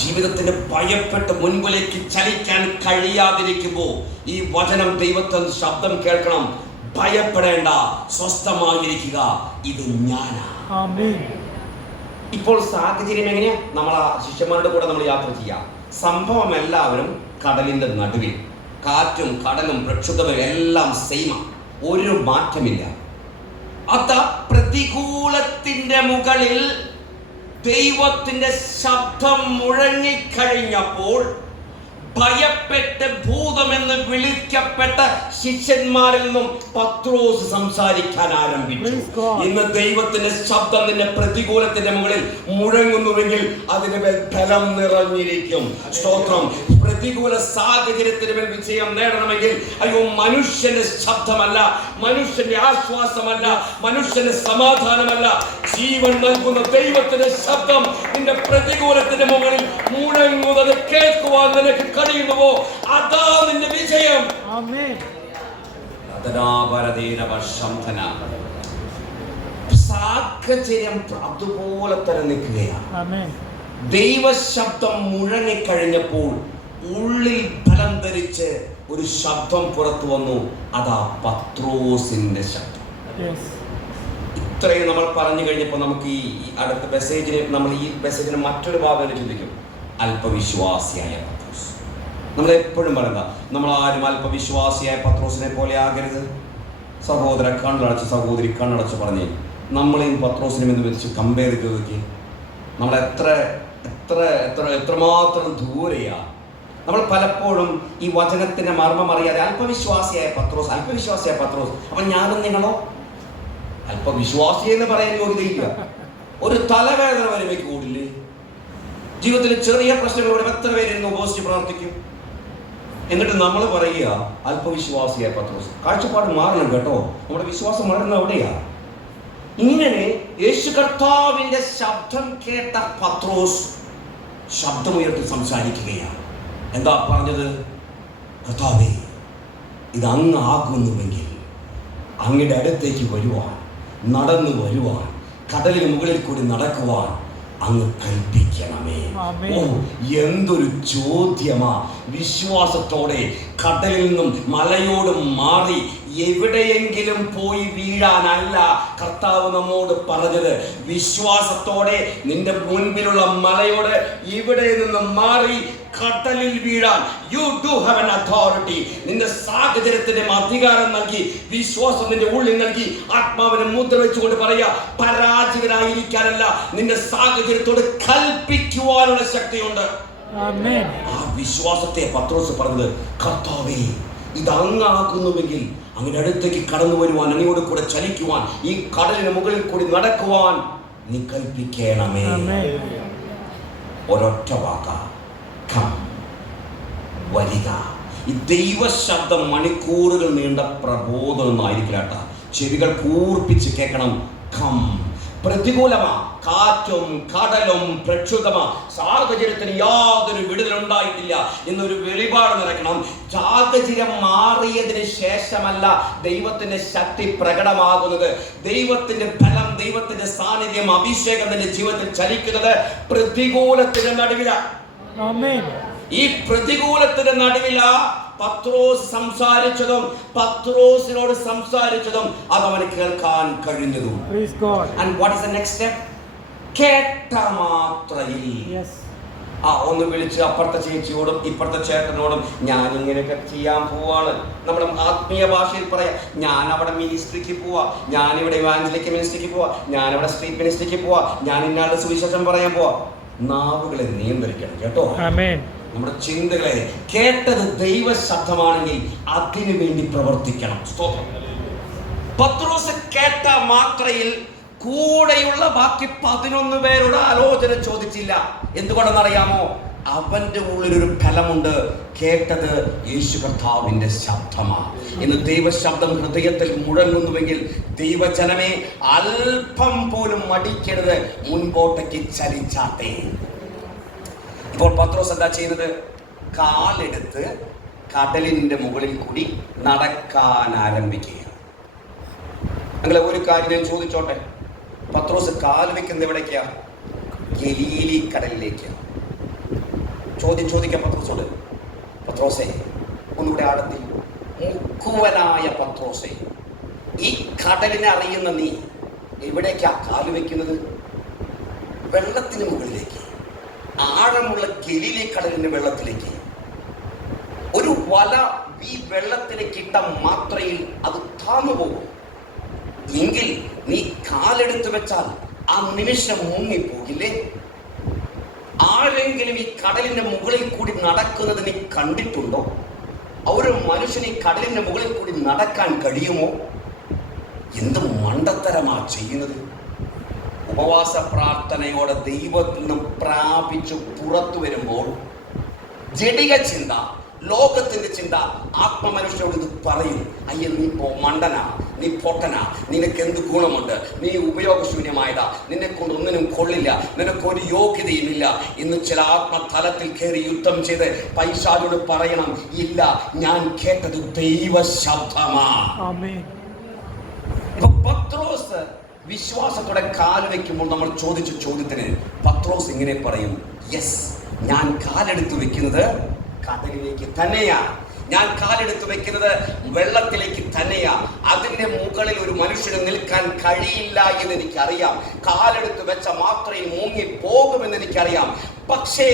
ജീവിതത്തിന് ഭയപ്പെട്ട് മുൻപിലേക്ക് ചലിക്കാൻ കഴിയാതിരിക്കുമ്പോൾ ഈ വചനം ദൈവത്തെ ശബ്ദം കേൾക്കണം. ഭയപ്പെടേണ്ട, സ്വസ്ഥമായിരിക്കുക, ഇത് ഞാനാണ്. ഇപ്പോൾ സാഹചര്യം എങ്ങനെയാ? നമ്മൾ ആ ശിഷ്യന്മാരുടെ കൂടെ നമ്മൾ യാത്ര ചെയ്യാം. സംഭവം എല്ലാവരും കടലിന്റെ നടുവിൽ, കാറ്റും കടലും പ്രക്ഷുബ്ധവും എല്ലാം സെയിമാണ്, ഒരു മാറ്റമില്ല. അത് പ്രതികൂലത്തിന്റെ മുകളിൽ ദൈവത്തിന്റെ ശബ്ദം മുഴങ്ങിക്കഴിഞ്ഞപ്പോൾ ഭയപ്പെട്ട് ഭൂതമെന്ന് വിളിക്കപ്പെട്ട ശിഷ്യന്മാരിൽ നിന്നും പത്രോസ് സംസാരിക്കാൻ ആരംഭിച്ചു. ഇന്ന് ദൈവത്തിന്റെ ശബ്ദം നിന്റെ പ്രതികൂലത്തിന്റെ മുകളിൽ മുഴങ്ങുന്നുവെങ്കിൽ അതിന് മേൽ ബലം നിറഞ്ഞിരിക്കും. സ്തോത്രം. പ്രതികൂല സാഹചര്യത്തിന് മേൽ വിജയം നേടണമെങ്കിൽ അയ്യോ മനുഷ്യന്റെ ശബ്ദമല്ല, മനുഷ്യന്റെ ആശ്വാസമല്ല, മനുഷ്യന്റെ സമാധാനമല്ല, ജീവൻ നൽകുന്ന ദൈവത്തിന്റെ ശബ്ദം നിന്റെ പ്രതികൂലത്തിന്റെ മുകളിൽ മുഴങ്ങുന്നത് കേൾക്കുവാൻ നിനക്ക് കഴിയുന്നുവോ? അതാ നിന്റെ വിജയം. സാഹചര്യം അതുപോലെ തന്നെ നിൽക്കുകയാണ്. ദൈവശബ്ദം മുഴങ്ങിക്കഴിഞ്ഞപ്പോൾ ഉള്ളിൽ ബലം ധരിച്ച് ഒരു ശബ്ദം പുറത്തു വന്നു. അതാ പത്രോസിന്റെ ശബ്ദം. ഇത്രയും നമ്മൾ പറഞ്ഞു കഴിഞ്ഞപ്പോൾ നമുക്ക് ഈ അടുത്ത മെസ്സേജിന്, നമ്മൾ ഈ മെസ്സേജിന് മറ്റൊരു ഭാഗം ചിന്തിക്കും. അല്പവിശ്വാസിയായ പത്രോസ്. നമ്മളെപ്പോഴും പറയുക, നമ്മളാരും അല്പവിശ്വാസിയായ പത്രോസിനെ പോലെ ആകരുത്. സഹോദര കണ്ണടച്ച്, സഹോദരി കണ്ണടച്ച് പറഞ്ഞേ, നമ്മളെയും പത്രോസിനും എന്ന് വെച്ച് കമ്പയർ ചെയ്ത് നോക്കി. നമ്മൾ എത്രമാത്രം ദൂരെയാ. നമ്മൾ പലപ്പോഴും ഈ വചനത്തിന്റെ മർമ്മം അറിയാതെ അല്പവിശ്വാസിയായ പത്രോസ്, അല്പവിശ്വാസിയായ പത്രോസ്. അപ്പൊ ഞാനും നിങ്ങളോ അല്പവിശ്വാസി എന്ന് പറയാൻ യോഗ്യതയില്ല. ഒരു തലവേദന വരുമ്പോഴേക്ക് കൂടില്ലേ? ജീവിതത്തിൽ ചെറിയ പ്രശ്നങ്ങളോട് എത്ര പേരിന്ന് ഉപവസിച്ച് പ്രവർത്തിക്കും. എന്നിട്ട് നമ്മൾ പറയുക അല്പവിശ്വാസിയായ പത്രോസ്. കാഴ്ചപ്പാട് മാറണം കേട്ടോ. നമ്മുടെ വിശ്വാസം വളരുന്ന അവിടെയാ. ഇങ്ങനെ യേശു കർത്താവിന്റെ ശബ്ദം കേട്ട പത്രോസ് ശബ്ദമുയർത്തി സംസാരിക്കുകയാണ്. എന്താ പറഞ്ഞത്? കർത്താവേ, ഇത് അങ്ങ് ആകുന്നുവെങ്കിൽ അങ്ങയുടെ അടുത്തേക്ക് വരുവാൻ, നടന്നു വരുവാൻ, കടലിന് മുകളിൽ കൂടി നടക്കുവാൻ അങ്ങ് കൽപ്പിക്കണമേ. ഓ, എന്തൊരു ചോദ്യമാ! വിശ്വാസത്തോടെ കടലിൽ നിന്നും മലയോടും മാറി എവിടെയെങ്കിലും പോയി വീഴാനല്ല കർത്താവ് നമ്മോട് പറഞ്ഞത്. വിശ്വാസത്തോടെ നിന്റെ മുൻപിലുള്ള മലയോട് ഇവിടെ നിന്ന് മാറി കടലിൽ വീഴാൻ you do have an authority. നിന്റെ സാഹചര്യത്തിന് അധികാരം നൽകി, വിശ്വാസം നിന്റെ ഉള്ളിൽ നൽകി, ആത്മാവിനെ മുദ്ര വെച്ചുകൊണ്ട് പറയാ, പരാജിതനായിരിക്കാനല്ല, നിന്റെ സാഹചര്യത്തോട് കൽപ്പിക്കുവാനുള്ള ശക്തിയുണ്ട്. ആ വിശ്വാസത്തെ പത്രോസ് പറഞ്ഞത്, കർത്താവേ, ഇത് അങ്ങാകുന്നുവെങ്കിൽ അങ്ങനെ അടുത്തേക്ക് കടന്നു വരുവാൻ, അങ്ങയോട് കൂടെ ചലിക്കുവാൻ, ഈ കടലിന് മുകളിൽ കൂടി നടക്കുവാൻ നീ കൽപ്പിക്കണമേ. ഒരൊറ്റ വാക്ക, വരിക. ഈ ദൈവശബ്ദം മണിക്കൂറുകൾ നീണ്ട പ്രബോധനമായിരിക്കലാട്ട. ചെവികൾ കൂർപ്പിച്ച് കേൾക്കണം. കം. പ്രതികൂലമാ, കാറ്റും കടലും പ്രക്ഷുബ്ധമാ, സാഹചര്യത്തിന് യാതൊരു വിടുതലുണ്ടായിട്ടില്ല എന്നൊരു വെളിപാട് നിറയ്ക്കണം. സാഹചര്യം മാറിയതിന് ശേഷമല്ല ദൈവത്തിന്റെ ശക്തി പ്രകടമാകുന്നത്. ദൈവത്തിന്റെ ബലം, ദൈവത്തിന്റെ സാന്നിധ്യം, അഭിഷേകം നിന്റെ ജീവിതത്തിൽ ചലിക്കുന്നത് പ്രതികൂലത്തിന്റെ നടുവിലാണ്. ഈ പ്രതികൂലത്തിന്റെ നടുവിലാ പത്രോസ് സംസാരിച്ചതും പത്രോസിനോട് സംസാരിച്ചതും അതവന് കേൾക്കാൻ കഴിഞ്ഞതും. And what is the next step? കേട്ട മാത്രയിൽ ഒന്ന് വിളിച്ച് അപ്പുറത്തെ ചേച്ചിയോടും ഇപ്പുറത്തെ ചേട്ടനോടും ഞാൻ ഇങ്ങനെയൊക്കെ ചെയ്യാൻ പോവാണ്. നമ്മുടെ ആത്മീയ ഭാഷയിൽ പറയാം, ഞാൻ അവിടെ മിനിസ്ട്രിക്ക് പോവാ, ഞാനിവിടെ ഇവാഞ്ചലിക് മിനിസ്ട്രിക്ക് പോവാ, ഞാനിവിടെ സ്ട്രീറ്റ് മിനിസ്ട്രിക്ക് പോവാ, ഞാൻ ഇന്നാളുടെ സുവിശേഷം പറയാൻ പോവാ. നാവുകളെ നിയന്ത്രിക്കണം കേട്ടോ. നമ്മുടെ ചിന്തകളെ, കേട്ടത് ദൈവ ശബ്ദമാണെങ്കിൽ അതിനു വേണ്ടി പ്രവർത്തിക്കണം. സ്തോത്രം. പത്രോസ് കേട്ട മാത്രയിൽ കൂടെയുള്ള ബാക്കി 11 പേരോട് ആലോചന ചോദിച്ചില്ല. എന്തുകൊണ്ടെന്നറിയാമോ? അവന്റെ ഉള്ളിലൊരു ഫലമുണ്ട്. കേട്ടത് യേശു കർത്താവിന്റെ ശബ്ദമാണ്. ഇന്ന് ദൈവശബ്ദം ഹൃദയത്തിൽ മുഴങ്ങുന്നുവെങ്കിൽ ദൈവജനമേ, അല്പം പോലും മടിക്കരുത്, മുൻപോട്ടേക്ക് ചലിച്ചാട്ടെ. ഇപ്പോൾ പത്രോസ് എന്താ ചെയ്യുന്നത്? കാലെടുത്ത് കടലിന്റെ മുകളിൽ കൂടി നടക്കാൻ ആരംഭിക്കുകയാണ്. അങ്ങനെ ഒരു കാര്യം ഞാൻ ചോദിച്ചോട്ടെ, പത്രോസ് കാൽ വെക്കുന്നത് എവിടേക്കാ? ഗലീലി കടലിലേക്കാണ്. ചോദ്യം ചോദിക്കാം പത്രോസോട്. പത്രോസേ, ഒന്നുകൂടെ ആഴത്തിൽ. മുക്കുവനായ പത്രോസേ, ഈ കടലിനെ അറിയുന്ന നീ എവിടേക്കാ കാല് വെക്കുന്നത്? വെള്ളത്തിന് മുകളിലേക്ക്, ആഴമുള്ള ഗലീലി കടലിന്റെ വെള്ളത്തിലേക്ക്. ഒരു വല ഈ വെള്ളത്തിലേക്ക് ഇട്ട മാത്രയിൽ അത് താന്നു പോകും. എങ്കിൽ നീ കാലെടുത്ത് വെച്ചാൽ ആ നിമിഷം മുങ്ങിപ്പോകില്ലേ? ആരെങ്കിലും ഈ കടലിന്റെ മുകളിൽ കൂടി നടക്കുന്നത് നീ കണ്ടിട്ടുണ്ടോ? ഒരു മനുഷ്യന് ഈ കടലിന്റെ മുകളിൽ കൂടി നടക്കാൻ കഴിയുമോ? എന്ത് മണ്ടത്തരമാ ചെയ്യുന്നത്? ഉപവാസ പ്രാർത്ഥനയോടെ ദൈവത്തിൽ നിന്നും പ്രാപിച്ചു പുറത്തു വരുമ്പോൾ ജഡിക ചിന്ത, ലോകത്തിന്റെ ചിന്ത ആത്മമനുഷ്യരോട് ഇത് പറയും. അയ്യ, നീ മണ്ടനാ, നീ പൊട്ടനാ, നിനക്ക് എന്ത് ഗുണമുണ്ട്, നീ ഉപയോഗശൂന്യമായതാ, നിന്നെ കൊണ്ട് ഒന്നിനും കൊള്ളില്ല, നിനക്കൊരു യോഗ്യതയുമില്ല എന്ന് ചില ആത്മതലത്തിൽ കയറി യുദ്ധം ചെയ്ത് പൈശാചിനോട് പറയണം, ഇല്ല, ഞാൻ കേട്ടത് ദൈവ ശബ്ദമാ. പത്രോസ് വിശ്വാസത്തോടെ കാല് വെക്കുമ്പോൾ നമ്മൾ ചോദിച്ച ചോദ്യത്തിന് പത്രോസ് ഇങ്ങനെ പറയും, യെസ്, ഞാൻ കാലെടുത്ത് വെക്കുന്നത് കടലിലേക്ക് തന്നെയാ, ഞാൻ കാലെടുത്ത് വെക്കുന്നത് വെള്ളത്തിലേക്ക് തന്നെയാ. അതിന്റെ മുകളിൽ ഒരു മനുഷ്യന് നിൽക്കാൻ കഴിയില്ല എന്ന് എനിക്കറിയാം. കാലെടുത്ത് വെച്ച മാത്രമേ മുങ്ങി പോകുമെന്ന് എനിക്കറിയാം. പക്ഷേ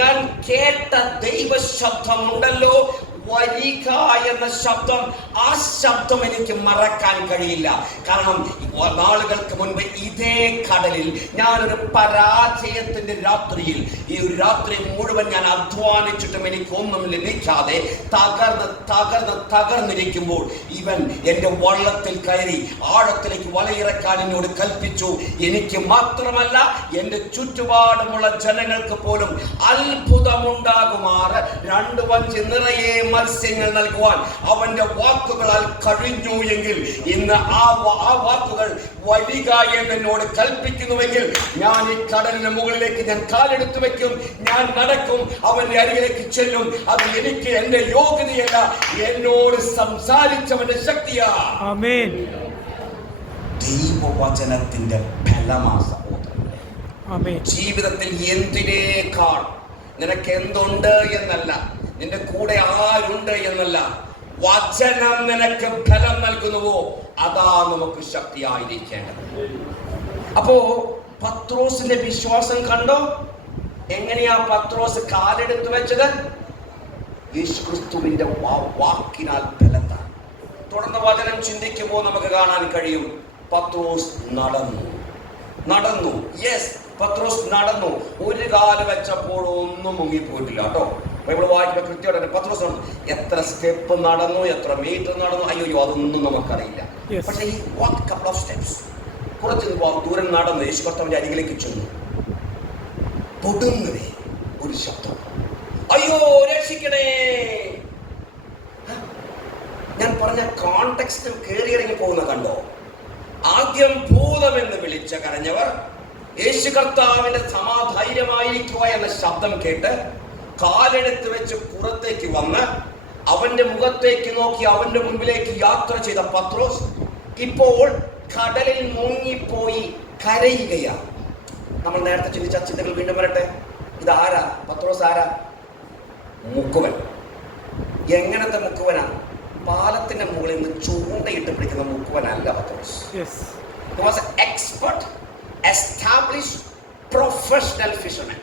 ഞാൻ കേട്ട ദൈവ ശബ്ദമുണ്ടല്ലോ, വരിക എന്ന ശബ്ദം, ആ ശബ്ദം എനിക്ക് മറക്കാൻ കഴിയില്ല. കാരണം നാളുകൾക്ക് മുൻപ് ഇതേ കടലിൽ ഞാനൊരു പരാജയത്തിന്റെ രാത്രിയിൽ, ഈ ഒരു രാത്രി മുഴുവൻ ഞാൻ അധ്വാനിച്ചിട്ടും എനിക്കൊന്നും ലഭിക്കാതെ തകർന്നിരിക്കുമ്പോൾ ഇവൻ എന്റെ വള്ളത്തിൽ കയറി ആഴത്തിലേക്ക് വലയിറക്കാൻ എന്നോട് കൽപ്പിച്ചു. എനിക്ക് മാത്രമല്ല, എന്റെ ചുറ്റുപാടുമുള്ള ജനങ്ങൾക്ക് പോലും അത്ഭുതമുണ്ടാകുമാറ് 2 വഞ്ചി നിറയെ മത്സ്യങ്ങൾ നൽകുവാൻ അവന്റെ വാക്കുകളാൽ കഴിഞ്ഞു എങ്കിൽ, ഇന്ന് ആ വാക്കുകൾ വരിക എന്നോട് കൽപ്പിക്കുന്നുവെങ്കിൽ, ഞാൻ ഈ കടലിന് മുകളിലേക്ക് ഞാൻ കാലെടുത്തു വെക്കും, ഞാൻ നടക്കും, അവന്റെ അരികിലേക്ക് ചെല്ലും. അത് എനിക്ക് എന്റെ യോഗ്യതയല്ല, എന്നോട് സംസാരിച്ചവന്റെ ശക്തിയാ. ആമേൻ. ദൈവവചനത്തിന്റെ ഫലമാ സഹോദരങ്ങളെ. ആമേൻ. ജീവിതത്തിൽ എന്തിനേക്കാൾ നിനക്ക് എന്തുണ്ട് എന്നല്ല, നിന്റെ കൂടെ ആരുണ്ട് എന്നല്ല, വചനം നിനക്ക് ഫലം നൽകുന്നുവോ അതാ നമുക്ക് ശക്തിയായിരിക്കേണ്ടത്. അപ്പോ പത്രോസിന്റെ വിശ്വാസം കണ്ടോ? എങ്ങനെയാ പത്രോസ് കാലെടുത്ത് വെച്ചത്? യേശുക്രിസ്തുവിന്റെ വാക്കിനാൽ ബലത്താൽ. തുടർന്ന് വചനം ചിന്തിക്കുമ്പോൾ നമുക്ക് കാണാൻ കഴിയും, പത്രോസ് നടന്നു. യെസ്, പത്രോസ് നടന്നു. ഒരു കാല് വെച്ചപ്പോൾ ഒന്നും മുങ്ങിപ്പോയിട്ടില്ല കേട്ടോ. ബൈബിൾ വായിക്കുമ്പോൾ കൃത്യമായിട്ട് പത്രോസ് എത്ര സ്റ്റെപ്പ് നടന്നു, എത്ര മീറ്റർ നടന്നു, അയ്യോ അതൊന്നും നമുക്കറിയില്ല. പക്ഷേ ഈ വാക്ക് കപ്പിൾ ഓഫ് സ്റ്റെപ്സ്, കുറച്ച് ദൂരം നടന്ന് യേശു കർത്താവിന്റെ അരികിലേക്ക് ചെന്നു. പൊടുന്നനെ ഒരു ശബ്ദം, അയ്യോ രക്ഷിക്കണേ. ഞാൻ പറഞ്ഞ കോണ്ടെക്സ്റ്റിൽ കയറിയിറങ്ങി പോകുന്ന കണ്ടോ? ആദ്യം ഭൂതമെന്ന് വിളിച്ച കരഞ്ഞവർ യേശു കർത്താവിന്റെ സമാധൈര്യമായിരിക്കുക എന്ന ശബ്ദം കേട്ട് കാലെടുത്ത് വെച്ച് പുറത്തേക്ക് വന്ന് അവന്റെ മുഖത്തേക്ക് നോക്കി അവന്റെ മുമ്പിലേക്ക് യാത്ര ചെയ്ത പത്രോസ് ഇപ്പോൾ കടലിൽ മുങ്ങിപ്പോയി കരയുകയാണ്. നമ്മൾ നേരത്തെ ചിന്തിച്ച ചിന്തകൾ വീണ്ടും വരട്ടെ. ഇതാരാ? പത്രോസ് ആരാ? മുക്കുവൻ. എങ്ങനത്തെ മുക്കുവനാ? പാലത്തിന്റെ മുകളിൽ നിന്ന് ചൂണ്ടയിട്ട് പിടിക്കുന്ന മുക്കുവനല്ല പത്രോസ്. He was an expert, established, professional fisherman.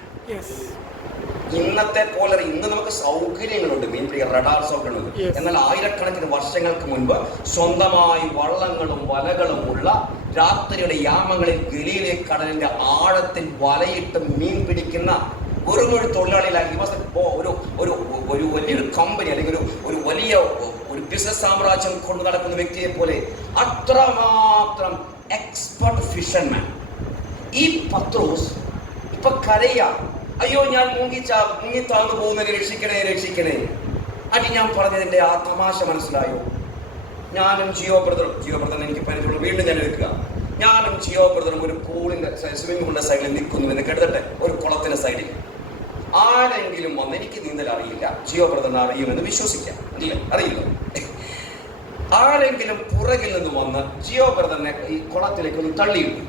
ഇന്നത്തെ പോലെ ഇന്ന് നമുക്ക് സൗകര്യങ്ങളുണ്ട്, മീൻ പിടിക്കാൻ റഡാർ സൗകര്യങ്ങളുണ്ട്. എന്നാൽ ആയിരക്കണക്കിന് വർഷങ്ങൾക്ക് മുൻപ് സ്വന്തമായി വള്ളങ്ങളും വലകളും ഉള്ള രാത്രിയുടെ യാമങ്ങളിൽ ഗലീലി കടലിന്റെ ആഴത്തിൽ വലയിട്ട് മീൻ പിടിക്കുന്ന ഒരു തൊഴിലാളിയിലായി ഒരു വലിയൊരു കമ്പനി അല്ലെങ്കിൽ ഒരു വലിയ ഒരു ബിസിനസ് സാമ്രാജ്യം കൊണ്ടു നടക്കുന്ന വ്യക്തിയെ പോലെ അത്രമാത്രം എക്സ്പെർട്ട് ഫിഷർമാൻ. ഈ പത്രോസ് ഇപ്പൊ കരയാ, അയ്യോ ഞാൻ മുങ്ങി താന്നു പോകുന്നതിനെ രക്ഷിക്കണേ. അത് ഞാൻ പറഞ്ഞതിന്റെ ആ തമാശ മനസ്സിലായോ? ഞാനും ജിയോ ബ്രദറും എനിക്ക് പരിചയമുള്ള, വീണ്ടും ഞാൻ എടുക്കുക, ഞാനും ജിയോ ബ്രദറും ഒരു പൂളിന്റെ സ്വിമ്മിംഗ് പൂളിന്റെ സൈഡിൽ നിൽക്കുന്നു എന്ന് കരുതട്ടെ, ഒരു കുളത്തിന്റെ സൈഡിൽ. ആരെങ്കിലും വന്ന്, എനിക്ക് നീന്തൽ അറിയില്ല, ജിയോ ബ്രദറിനെ അറിയുമെന്ന് വിശ്വസിക്കാം, അറിയില്ല, ആരെങ്കിലും പുറകിൽ നിന്ന് വന്ന് ജിയോ ബ്രദറിനെ ഈ കുളത്തിലേക്ക് ഒന്ന് തള്ളിയിട്ടു.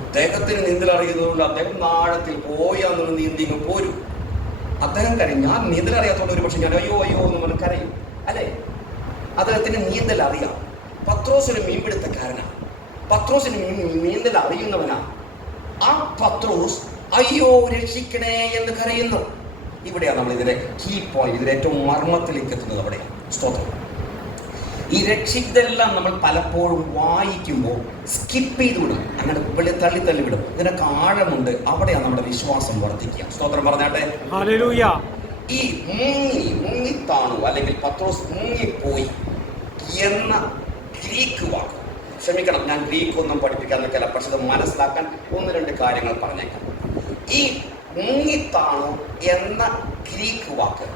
അദ്ദേഹത്തിന് നീന്തൽ അറിയുന്നതുകൊണ്ട് അദ്ദേഹം ആഴത്തിൽ പോയാന്നൊന്ന് നീന്തിങ്ങ് പോരും. അദ്ദേഹം കരയും. ഞാൻ നീന്തൽ അറിയാത്തതുകൊണ്ട് ഒരു പക്ഷെ ഞാൻ അയ്യോ അയ്യോ എന്ന് പറഞ്ഞ് കരയും, അല്ലേ? അദ്ദേഹത്തിന് നീന്തൽ അറിയാം. പത്രോസിന് മീൻപിടുത്തക്കാരനാണ്, പത്രോസിന് നീന്തൽ അറിയുന്നവനാണ്. ആ പത്രോസ് അയ്യോ രക്ഷിക്കണേ എന്ന് കരയുന്നു. ഇവിടെയാണ് നമ്മൾ ഇതിന്റെ കീ പോയിന്റ്, ഇതിന്റെ ഏറ്റവും മർമ്മത്തിലേക്ക് എത്തുന്നത് അവിടെയാണ്. സ്തോത്രം. ഈ ഇതെല്ലാം നമ്മൾ പലപ്പോഴും വായിക്കുമ്പോൾ സ്കിപ്പ് ചെയ്ത് വിടും, അങ്ങനെ തള്ളി വിടും. ഇതിനൊക്കെ ആഴമുണ്ട്, അവിടെയാണ് നമ്മുടെ വിശ്വാസം വർദ്ധിക്കുക. സ്തോത്രം പറഞ്ഞാട്ടെ. ഹല്ലേലൂയ. ഈ മുങ്ങിത്താണു അല്ലെങ്കിൽ പത്രോസ് മുങ്ങിപ്പോയി എന്ന ഗ്രീക്ക് വാക്ക്, ക്ഷമിക്കണം ഞാൻ ഗ്രീക്ക് ഒന്നും പഠിപ്പിക്കാൻ നിൽക്കില്ല, പക്ഷെ അത് മനസ്സിലാക്കാൻ ഒന്ന് രണ്ട് കാര്യങ്ങൾ പറഞ്ഞേക്കാം. ഈ മുങ്ങിത്താണു എന്ന ഗ്രീക്ക് വാക്ക്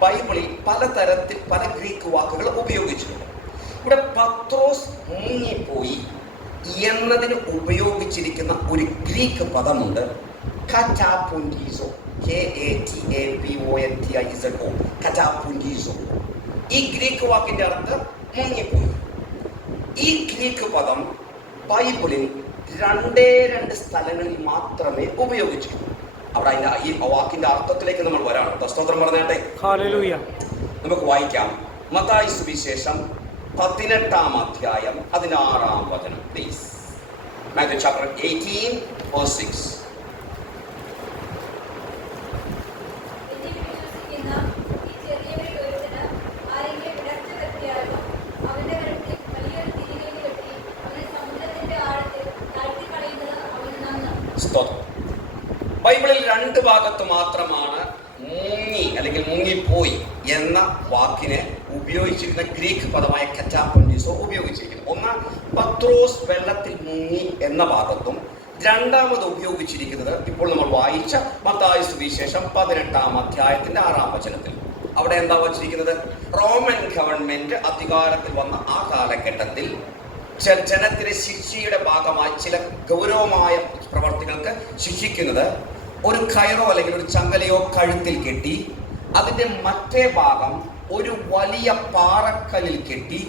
ബൈബിളിൽ പലതരത്തിൽ പല ഗ്രീക്ക് വാക്കുകൾ ഉപയോഗിച്ചിട്ടുണ്ട്. ഇവിടെ പത്രോസ് മുങ്ങിപ്പോയി എന്നതിന് ഉപയോഗിച്ചിരിക്കുന്ന ഒരു ഗ്രീക്ക് പദമുണ്ട്, കറ്റാപുൻറ്റീസോ, KATAPONTIZO, കറ്റാപുൻറ്റീസോ. ഈ ഗ്രീക്ക് വാക്കിന്റെ അർത്ഥം മുങ്ങിപ്പോയി. ഈ ഗ്രീക്ക് പദം ബൈബിളിൽ 2 സ്ഥലങ്ങളിൽ മാത്രമേ ഉപയോഗിച്ചിട്ടുള്ളൂ. അവിടെ അതിന്റെ ഈ വാക്കിന്റെ അർത്ഥത്തിലേക്ക് നമ്മൾ വരാണ്. സ്തോത്രം പറഞ്ഞാട്ടെ. ഹല്ലേലൂയ. നമുക്ക് വായിക്കാം. മത്തായി സുവിശേഷം 18-ാം അധ്യായം 16-ാം വചനം. പ്ലീസ്. Matthew chapter 18 verse 6. ബൈബിളിൽ 2 ഭാഗത്ത് മാത്രമാണ് മുങ്ങി അല്ലെങ്കിൽ മുങ്ങിപ്പോയി എന്ന വാക്കിനെ ഉപയോഗിച്ചിരിക്കുന്ന ഗ്രീക്ക് പദമായ കറ്റാപുൻറ്റീസോ ഉപയോഗിച്ചിരിക്കുന്നത്. ഒന്ന്, പത്രോസ് വെള്ളത്തിൽ മുങ്ങി എന്ന ഭാഗത്തും, രണ്ടാമത് ഉപയോഗിച്ചിരിക്കുന്നത് ഇപ്പോൾ നമ്മൾ വായിച്ച മത്തായി സുവിശേഷം 18-ാം അധ്യായത്തിന്റെ 6-ാം വചനത്തിൽ. അവിടെ എന്താ വച്ചിരിക്കുന്നത്? റോമൻ ഗവൺമെന്റ് അധികാരത്തിൽ വന്ന ആ കാലഘട്ടത്തിൽ ജനത്തിലെ ശിക്ഷയുടെ ഭാഗമായി ചില ഗൗരവമായ പ്രവർത്തികൾക്ക് ശിക്ഷിക്കുന്നത് ഒരു കയറോ അല്ലെങ്കിൽ ഒരു ചങ്ങലയോ കഴുത്തിൽ കെട്ടി അതിന്റെ മറ്റേ ഭാഗം ഒരു വലിയ പാറക്കല്ലിൽ കെട്ടി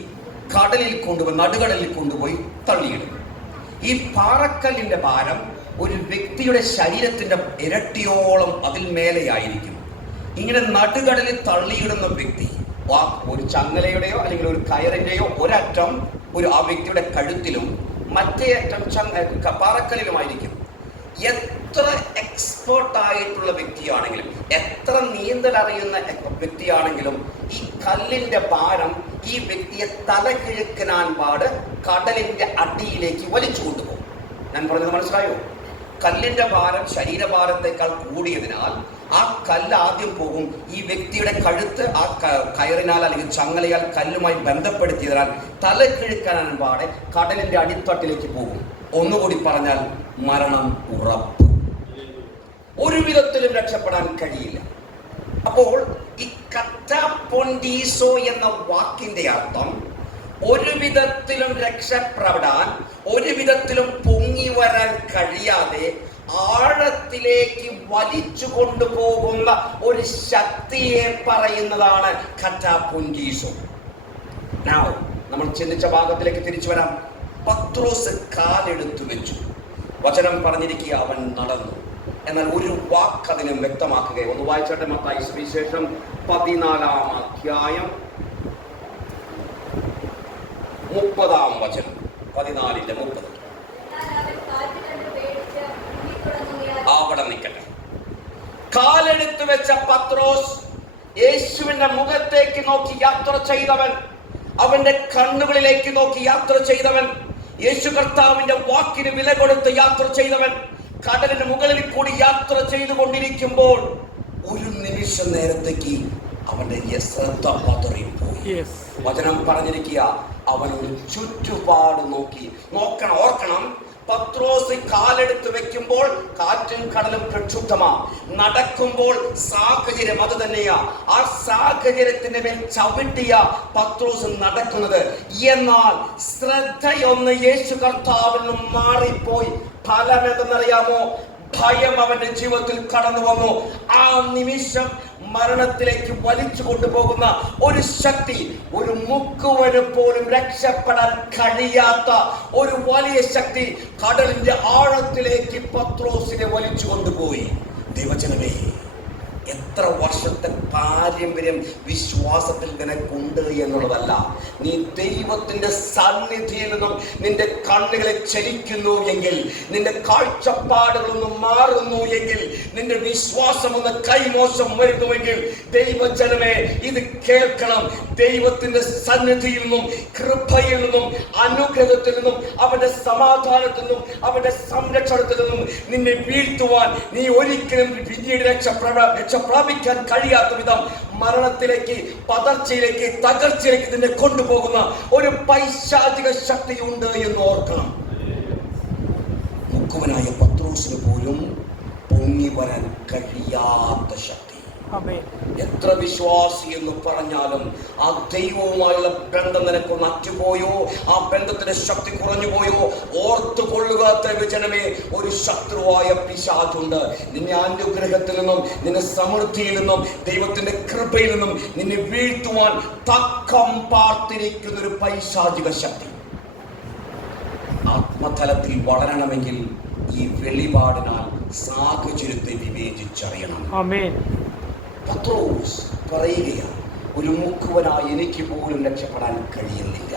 കടലിൽ കൊണ്ടുപോയി, നടുകടലിൽ കൊണ്ടുപോയി തള്ളിയിടും. ഈ പാറക്കല്ലിന്റെ ഭാരം ഒരു വ്യക്തിയുടെ ശരീരത്തിന്റെ ഇരട്ടിയോളം അതിൽ മേലെയായിരിക്കും. ഇങ്ങനെ നടുകടലിൽ തള്ളിയിടുന്ന വ്യക്തി ഒരു ചങ്ങലയുടെയോ അല്ലെങ്കിൽ ഒരു കയറിന്റെയോ ഒരറ്റം ആ വ്യക്തിയുടെ കഴുത്തിലും മറ്റേ അറ്റം പാറക്കല്ലിലുമായിരിക്കും. എത്ര എക്സ്പേർട്ട് ആയിട്ടുള്ള വ്യക്തിയാണെങ്കിലും, എത്ര നീന്തൽ അറിയുന്ന വ്യക്തിയാണെങ്കിലും ഈ കല്ലിന്റെ ഭാരം ഈ വ്യക്തിയെ തലകിഴക്കനാൻ പാട് കടലിന്റെ അടിയിലേക്ക് വലിച്ചു കൊണ്ടുപോകും. ഞാൻ പറഞ്ഞത് മനസ്സിലായോ? കല്ലിന്റെ ഭാരം ശരീരഭാരത്തെക്കാൾ കൂടിയതിനാൽ ആ കല്ല് ആദ്യം പോകും ഈ വ്യക്തിയുടെ കഴുത്ത് ആ കയറിനാൽ അല്ലെങ്കിൽ ചങ്ങലയാൽ കല്ലുമായി ബന്ധപ്പെടുത്തിയതിനാൽ തലകിഴക്കാനാൻ പാടെ കടലിന്റെ അടിത്തട്ടിലേക്ക് പോകും. ഒന്നുകൂടി പറഞ്ഞാൽ മരണം ഉറപ്പ്. ഒരു വിധത്തിലും രക്ഷപ്പെടാൻ കഴിയില്ല. അപ്പോൾ ഈ കറ്റാപൊൻറ്റീസോ എന്ന വാക്കിന്റെ അർത്ഥം ഒരു വിധത്തിലും രക്ഷപ്പെടാൻ, ഒരു വിധത്തിലും പൊങ്ങി വരാൻ കഴിയാതെ ആഴത്തിലേക്ക് വലിച്ചു കൊണ്ടുപോകുന്ന ഒരു ശക്തിയെ പറയുന്നതാണ് കറ്റാപൊൻറ്റീസോ. നമ്മൾ ചിന്തിച്ച ഭാഗത്തിലേക്ക് തിരിച്ചു വരാം. പത്രോസ് കാലെടുത്തു വെച്ചു. വചനം പറഞ്ഞിരിക്കുക അവൻ നടന്നു. എന്നാൽ ഒരു വാക്ക് അതിനെ വ്യക്തമാക്കുക. ഒന്ന് വായിച്ചോട്ടെ. മത്തായി സുവിശേഷം 14-ാം അധ്യായം 30-ാം വചനം. 14:30. അവിടെ നിൽക്കട്ടെ. കാലെടുത്തു വെച്ച പത്രോസ് യേശുവിന്റെ മുഖത്തേക്ക് നോക്കി യാത്ര ചെയ്തവൻ, അവന്റെ കണ്ണുകളിലേക്ക് നോക്കി യാത്ര ചെയ്തവൻ, യേശു കർത്താവിന്റെ വാക്കിന് വില കൊടുത്ത് യാത്ര ചെയ്തവൻ കടലിന് മുകളിൽ കൂടി യാത്ര ചെയ്തുകൊണ്ടിരിക്കുമ്പോൾ ഒരു നിമിഷ നേരത്തേക്ക് അവന്റെ ശ്രദ്ധ പതറിപ്പോയി. വചനം പറഞ്ഞിരിക്കുക അവൻ ഒരു ചുറ്റുപാട് ഓർക്കണം. പത്രോസ് കാലെടുത്ത് വെക്കുമ്പോൾ കാറ്റും കടലും പ്രക്ഷുബ്ധമാ. നടക്കുമ്പോൾ സാഹചര്യം അത് തന്നെയാ. ആ സാഹചര്യത്തിന്റെ മേൽ ചവിട്ടിയ പത്രോസ് നടക്കുന്നത്. എന്നാൽ ശ്രദ്ധയൊന്ന് യേശു കർത്താവിൽ നിന്നും മാറിപ്പോയി. ഫലം എന്തെന്നറിയാമോ? ഭയം അവന്റെ ജീവിതത്തിൽ കടന്നു വന്നു. ആ നിമിഷം മരണത്തിലേക്ക് വലിച്ചു കൊണ്ടുപോകുന്ന ഒരു ശക്തി, ഒരു മുക്കുവന് പോലും രക്ഷപ്പെടാൻ കഴിയാത്ത ഒരു വലിയ ശക്തി കടലിന്റെ ആഴത്തിലേക്ക് പത്രോസിനെ വലിച്ചു കൊണ്ടുപോയി. ദൈവജനമേ, എത്ര വർഷത്തെ പാരമ്പര്യം വിശ്വാസത്തിൽ നിനക്കുണ്ട് എന്നുള്ളതല്ല. നീ ദൈവത്തിന്റെ സന്നിധിയിൽ നിന്നും നിന്റെ കണ്ണുകളെ ചലിക്കുന്നു എങ്കിൽ, നിന്റെ കാഴ്ചപ്പാടുകളൊന്നും മാറുന്നു എങ്കിൽ, നിന്റെ വിശ്വാസം ഒന്ന് കൈമോശം വരുന്നുവെങ്കിൽ, ദൈവജനമേ ഇത് കേൾക്കണം. ദൈവത്തിന്റെ സന്നിധിയിൽ നിന്നും, കൃപയിൽ നിന്നും, അനുഗ്രഹത്തിൽ നിന്നും, അവന്റെ സമാധാനത്തിൽ നിന്നും, അവന്റെ സംരക്ഷണത്തിൽ നിന്നും നിന്നെ വീഴ്ത്തുവാൻ നീ ഒരിക്കലും പിന്നീട് രക്ഷ പ്രാപിക്കാൻ കഴിയാത്ത വിധം മരണത്തിലേക്ക്, പതർച്ചയിലേക്ക്, തകർച്ചയിലേക്ക് നിന്നെ കൊണ്ടുപോകുന്ന ഒരു പൈശാചിക ശക്തിയുണ്ട് എന്ന് ഓർക്കണം. മുക്കുവനായ പത്രോസിന് പോലും പൊങ്ങി വരാൻ കഴിയാത്ത ശക്തി. എത്ര വിശ്വാസി എന്ന് പറഞ്ഞാലും ആ ദൈവവുമായുള്ള ബന്ധം നിനക്കൊന്ന് അറ്റുപോയോ, ആ ബന്ധത്തിന്റെ ശക്തി കുറഞ്ഞു പോയോ, ഓർത്തു കൊള്ളുക ജനമേ, ഒരു ശത്രുവായ പിശാചുണ്ട്. നിന്നെ അനുഗ്രഹത്തിൽ നിന്നും, നിന്നെ സമൃദ്ധിയിൽ നിന്നും, ദൈവത്തിന്റെ കൃപയിൽ നിന്നും നിന്നെ വീഴ്ത്തുവാൻ തക്കം പാർത്തിരിക്കുന്ന ഒരു പൈശാചിക ശക്തി. ആത്മതലത്തിൽ വളരണമെങ്കിൽ ഈ വെളിപാടിനാൽ സാഹചര്യത്തെ വിവേചിച്ചറിയണം. പത്രോസ് പറയുകയാണ്, ഒരു മുക്കുവനായി എനിക്ക് പോലും രക്ഷപ്പെടാൻ കഴിയുന്നില്ല.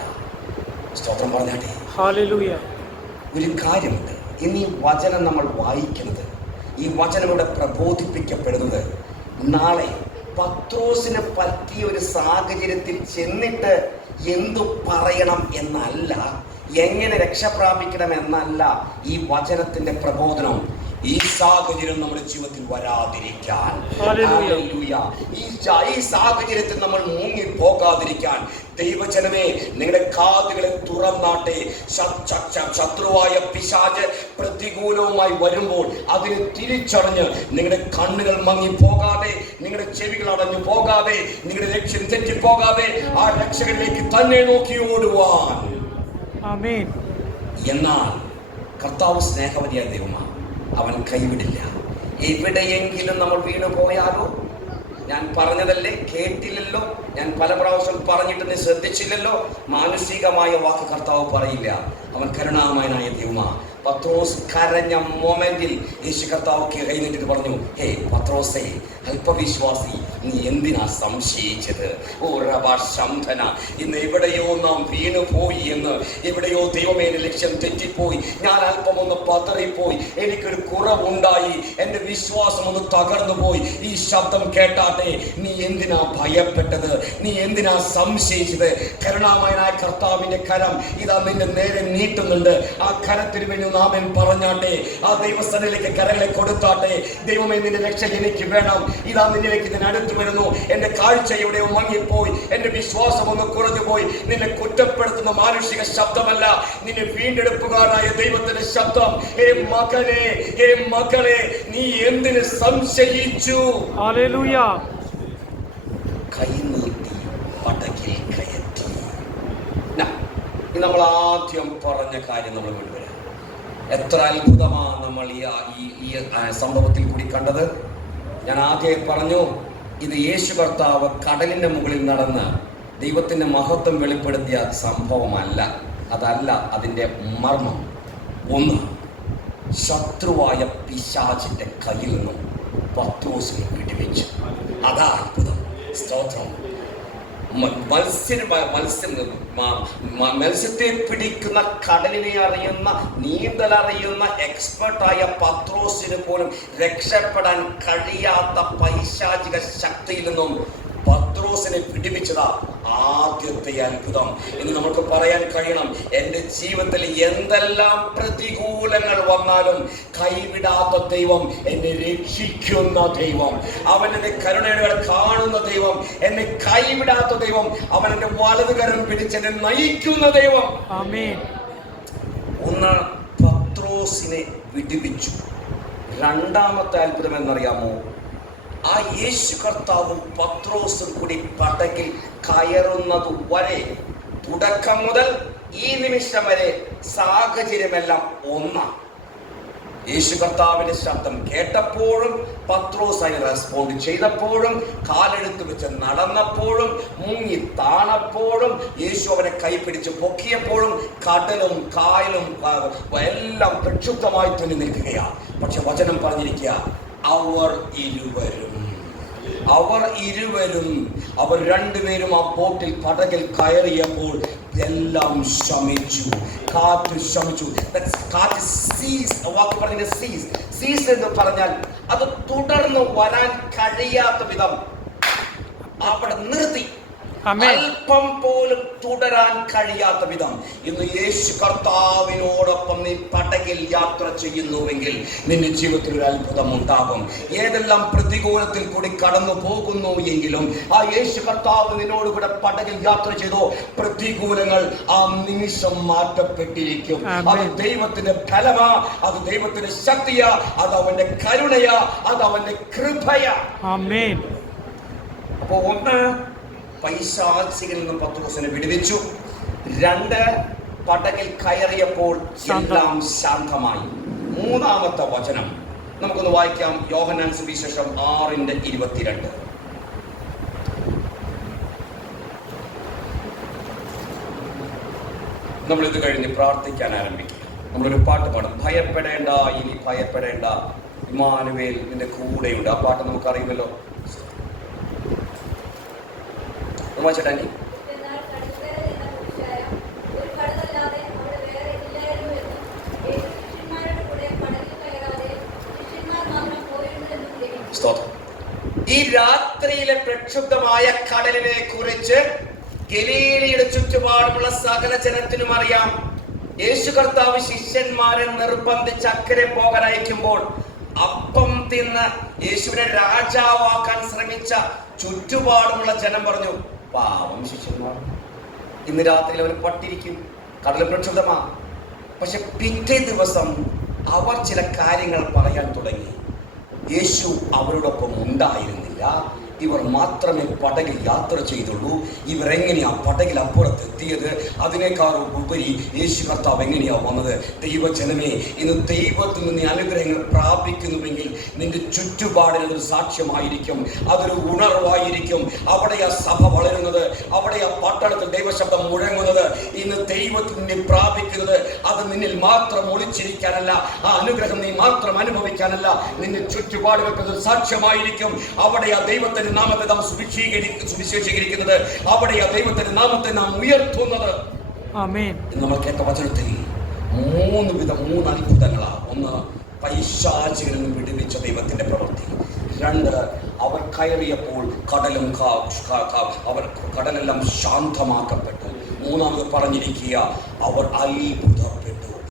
സ്തോത്രം പറഞ്ഞാട്ടെ. ഹല്ലേലൂയ. ഒരു കാര്യമുണ്ട്, ഇനി വചനം നമ്മൾ വായിക്കുന്നത്, ഈ വചനം ഇവിടെ പ്രബോധിപ്പിക്കപ്പെടുന്നത് നാളെ പത്രോസിന് പറ്റിയ ഒരു സാഹചര്യത്തിൽ ചെന്നിട്ട് എന്തു പറയണം എന്നല്ല, എങ്ങനെ രക്ഷപ്രാപിക്കണം എന്നല്ല ഈ വചനത്തിന്റെ പ്രബോധനം. ഈ സാഹചര്യം നമ്മുടെ ജീവിതത്തിൽ വരാതിരിക്കാൻ, ഈ സാഹചര്യത്തിൽ നമ്മൾ മുങ്ങി പോകാതിരിക്കാൻ ദൈവജനമേ, നിങ്ങളുടെ കാതുകളെ തുറന്നാട്ടെ. ശത്രുവായ പിശാച് പ്രതികൂലവുമായി വരുമ്പോൾ അതിനെ തിരിച്ചറിഞ്ഞ് നിങ്ങളുടെ കണ്ണുകൾ മങ്ങി പോകാതെ, നിങ്ങളുടെ ചെവികൾ അടഞ്ഞു പോകാതെ, നിങ്ങളുടെ ലക്ഷ്യം തെറ്റിപ്പോകാതെ ആ രക്ഷകനിലേക്ക് തന്നെ നോക്കി ഓടുവാൻ. എന്നാൽ കർത്താവ് സ്നേഹവതിയായ ദൈവമാണ്, അവൻ കൈവിടില്ല. എവിടെയെങ്കിലും നമ്മൾ വീണു പോയാലോ, ഞാൻ പറഞ്ഞതല്ലേ, കേട്ടില്ലല്ലോ, ഞാൻ പല പ്രാവശ്യം പറഞ്ഞിട്ട് നീ ശ്രദ്ധിച്ചില്ലല്ലോ, മാനുഷികമായ വാക്ക് കർത്താവ് പറയില്ല. അവൻ കരുണാമയനായ ദൈവമാണ്. പത്രോസ് കരഞ്ഞ മൊമെന്റിൽ യേശു കർത്താവ് കൈനീട്ടിട്ട് പറഞ്ഞു, ഹേ പത്രോസേ, അല്പവിശ്വാസി, നീ എന്തിനാ സംശയിച്ചത്? ഓ റബാ ശംധന, ഇന്ന് എവിടെയോ നാം വീണുപോയി എന്ന്, എവിടെയോ ദൈവമേ ലക്ഷ്യം തെറ്റിപ്പോയി, ഞാൻ അല്പം ഒന്ന് പതറിപ്പോയി, എനിക്കൊരു കുറവുണ്ടായി, എൻ്റെ വിശ്വാസം ഒന്ന് തകർന്നു പോയി. ഈ ശബ്ദം കേട്ടാട്ടെ, നീ എന്തിനാ ഭയപ്പെട്ടത്? നീ എന്തിനാ സംശയിച്ചത്? കരുണാമയനായ കർത്താവിന്റെ കരം ഇതാ നിന്റെ നേരെ നീട്ടുന്നുണ്ട്. ആ കരത്തിന് വേണ്ടി നാമൻ പറഞ്ഞാട്ടെ, ആ ദൈവസ്ഥനിലേക്ക് കരങ്ങളെ കൊടുത്താട്ടെ. ദൈവമേ, നിന്റെ രക്ഷ എനിക്ക് വേണം. ഇതാ നിന്നിലേക്ക് ഞാൻ അടുത്തു വരുന്നു. എന്റെ കാഴ്ച എവിടെയോ മങ്ങിപ്പോയി, എന്റെ വിശ്വാസം ഒന്ന് കുറഞ്ഞു പോയി. നിന്നെ കുറ്റപ്പെടുത്തുന്ന മാനുഷിക ശബ്ദമല്ല, നിന്നെ വീണ്ടെടുപ്പുകാരനായ ദൈവത്തിന്റെ ശബ്ദം. ഹേ മകനെ, ഹേ മകളെ, നീ എന്തിന് സംശയിച്ചു? ഹല്ലേലൂയ. കൈ നീട്ടി പടകിൽ കയറ്റി. നമ്മൾ ആദ്യം പറഞ്ഞ കാര്യം നമ്മൾ കൊണ്ടുവരാം. എത്ര അത്ഭുതമാണ് നമ്മൾ ഈ സംഭവത്തിൽ കൂടി കണ്ടത്. ഞാൻ ആദ്യം പറഞ്ഞു, ഇത് യേശു കർത്താവ് കടലിന്റെ മുകളിൽ നടന്ന് ദൈവത്തിന്റെ മഹത്വം വെളിപ്പെടുത്തിയ സംഭവമല്ല. അതല്ല അതിൻ്റെ മർമ്മം. ഒന്ന്, ശത്രുവായ പിശാചിന്റെ കയ്യിൽ നിന്നും പത്രോസിനെ വിടുവിച്ചു. അതാ അത്ഭുതം. സ്തോത്രം. മത്സ്യത്തെ പിടിക്കുന്ന, കടലിനെ അറിയുന്ന, നീന്തലറിയുന്ന എക്സ്പെർട്ടായ പത്രോസിന് പോലും രക്ഷപ്പെടാൻ കഴിയാത്ത പൈശാചിക ശക്തിയിൽ നിന്നും പത്രോസിനെ പിടിപ്പിച്ചതാ ആദ്യത്തെ അത്ഭുതം. ഇന്ന് നമുക്ക് പറയാൻ കഴിയണം, എൻ്റെ ജീവിതത്തിൽ എന്തെല്ലാം പ്രതികൂലങ്ങൾ വന്നാലും കൈവിടാത്ത ദൈവം, എന്നെ രക്ഷിക്കുന്ന ദൈവം, അവൻ എന്നെ കരുണയോടെ കാണുന്ന ദൈവം, എന്നെ കൈവിടാത്ത ദൈവം, അവൻ എന്റെ വലതുകരം പിടിച്ച് എന്നെ നയിക്കുന്ന ദൈവം. ഒന്ന്, പത്രോസിനെ വിടുവിച്ചു. രണ്ടാമത്തെ അത്ഭുതം എന്നറിയാമോ? ആ യേശു കർത്താവും പത്രോസും കൂടി പടകിൽ കയറുന്നത് വരെ, തുടക്കം മുതൽ ഈ നിമിഷം വരെ സാഹചര്യമെല്ലാം ഒന്നാണ്. യേശു കർത്താവിന്റെ ശബ്ദം കേട്ടപ്പോഴും, പത്രോസ് അതിന് റെസ്പോണ്ട് ചെയ്തപ്പോഴും, കാലെടുത്ത് വെച്ച് നടന്നപ്പോഴും, മുങ്ങി താണപ്പോഴും, യേശു അവനെ കൈപിടിച്ച് പൊക്കിയപ്പോഴും, കടലും കായലും എല്ലാം പ്രക്ഷുബ്ധമായി തന്നെ നിൽക്കുകയാണ്. പക്ഷെ വചനം പറഞ്ഞിരിക്കുക, അവർ ഇരുവരും. അവർ രണ്ടുപേരും ആ ബോട്ടിൽ പടകിൽ കയറിയപ്പോൾ എല്ലാം ശമിച്ചു, കാറ്റ് ശമിച്ചു. കാറ്റ് സീസ് എന്ന് പറഞ്ഞാൽ അത് തുടർന്ന് വരാൻ കഴിയാത്ത വിധം അവിടെ നിർത്തി. അല്പം പോലും തുടരാൻ കഴിയാത്ത വിധം. ഇന്ന് യേശു കർത്താവിനോടൊപ്പം നീ പടകിൽ യാത്ര ചെയ്യുന്നുവെങ്കിൽ നിന്റെ ജീവിതത്തിൽ ഒരു അത്ഭുതം ഉണ്ടാകും. ഏതെല്ലാം പ്രതികൂലത്തിൽ കൂടി കടന്നു പോകുന്നു എങ്കിലും ആ യേശു കർത്താവ് നിന്നോട് കൂടെ പടകിൽ യാത്ര ചെയ്തോ, പ്രതികൂലങ്ങൾ ആ നിമിഷം മാറ്റപ്പെട്ടിരിക്കും. അത് ദൈവത്തിന്റെ ഫലമാ, അത് ദൈവത്തിന്റെ ശക്തിയാ, അത് അവന്റെ കരുണയാ, അത് അവന്റെ കൃപയാ. അപ്പോ ഒന്ന്, പൈശാചികളിൽ നിന്ന് പത്രോസിനെ വിടുവിച്ചു. 2, പടകിൽ കയറിയപ്പോൾ എല്ലാം ശാന്തമായി. 3-ാമത്തെ വചനം നമുക്കൊന്ന് വായിക്കാം. യോഹന്നാൻ സുവിശേഷം 6:22. നമ്മളിത് കഴിഞ്ഞ് പ്രാർത്ഥിക്കാൻ ആരംഭിക്കുക. നമ്മളൊരു പാട്ട് പാടും, ഭയപ്പെടേണ്ട, ഇനി ഭയപ്പെടേണ്ട, ഇമ്മാനുവേൽ നിന്റെ കൂടെയുണ്ട്. ആ പാട്ട് നമുക്കറിയുമല്ലോ. ചേട്ടാനി ഈ രാത്രിയിലെ പ്രക്ഷുബ്ധമായ കടലിനെ കുറിച്ച് ഗലീലയുടെ ചുറ്റുപാടുമുള്ള സകല ജനത്തിനും അറിയാം. യേശു കർത്താവ് ശിഷ്യന്മാരെ നിർബന്ധിച്ച് അക്കരെ പോകാൻ അയക്കുമ്പോൾ അപ്പം തിന്ന് യേശുവിനെ രാജാവാക്കാൻ ശ്രമിച്ച ചുറ്റുപാടുമുള്ള ജനം പറഞ്ഞു, പാവം ശിഷ്യന്മാർ, ഇന്ന് രാത്രി അവർ പട്ടിരിക്കും, കടൽ പ്രക്ഷുബ്ധമാ. പക്ഷെ പിറ്റേ ദിവസം അവർ ചില കാര്യങ്ങൾ പറയാൻ തുടങ്ങി. യേശു അവരോടൊപ്പം ഉണ്ടായിരുന്നില്ല, ഇവർ മാത്രമേ പടകിൽ യാത്ര ചെയ്തുള്ളൂ. ഇവരെങ്ങനെയാ പടകിൽ അപ്പുറത്ത് എത്തിയത്? അതിനേക്കാൾ ഉപരി യേശു കർത്താവ് എങ്ങനെയാ വന്നത്? ദൈവജനമേ, ഇന്ന് ദൈവത്തിൽ നിന്ന് അനുഗ്രഹങ്ങൾ പ്രാപിക്കുന്നുവെങ്കിൽ നിന്റെ ചുറ്റുപാടിനതൊരു സാക്ഷ്യമായിരിക്കും, അതൊരു ഉണർവായിരിക്കും. അവിടെയാ സഭ വളരുന്നത്, അവിടെയാ പട്ടണത്തിൽ ദൈവശബ്ദം മുഴങ്ങുന്നത്. ഇന്ന് ദൈവത്തിൽ നിന്ന് പ്രാപിക്കുന്നത് അത് നിന്നിൽ മാത്രം ഒളിച്ചിരിക്കാനല്ല, ആ അനുഗ്രഹം നീ മാത്രം അനുഭവിക്കാനല്ല, നിന്റെ ചുറ്റുപാടുകൾക്ക് അതൊരു സാക്ഷ്യമായിരിക്കും. അവിടെയാ ദൈവത്തിന്റെ നാമത്തെ നാം സുവിശേഷീകരിക്കുന്നത്, അവിടെയാ ദൈവത്തിന്റെ നാമത്തെ നാം ഉയർത്തുന്നത്. നമ്മൾ കേട്ട വചനത്തിൽ 3 അത്ഭുതങ്ങളാ. 1, പൈശാചികളിൽ നിന്ന് വിടുവിച്ച ദൈവത്തിന്റെ പ്രവൃത്തി. 2, അവർ കയറിയപ്പോൾ കടലെല്ലാം ശാന്തമാക്കപ്പെട്ടു. 3-ാമത് പറഞ്ഞിരിക്കുക, അവർ അത്ഭുതം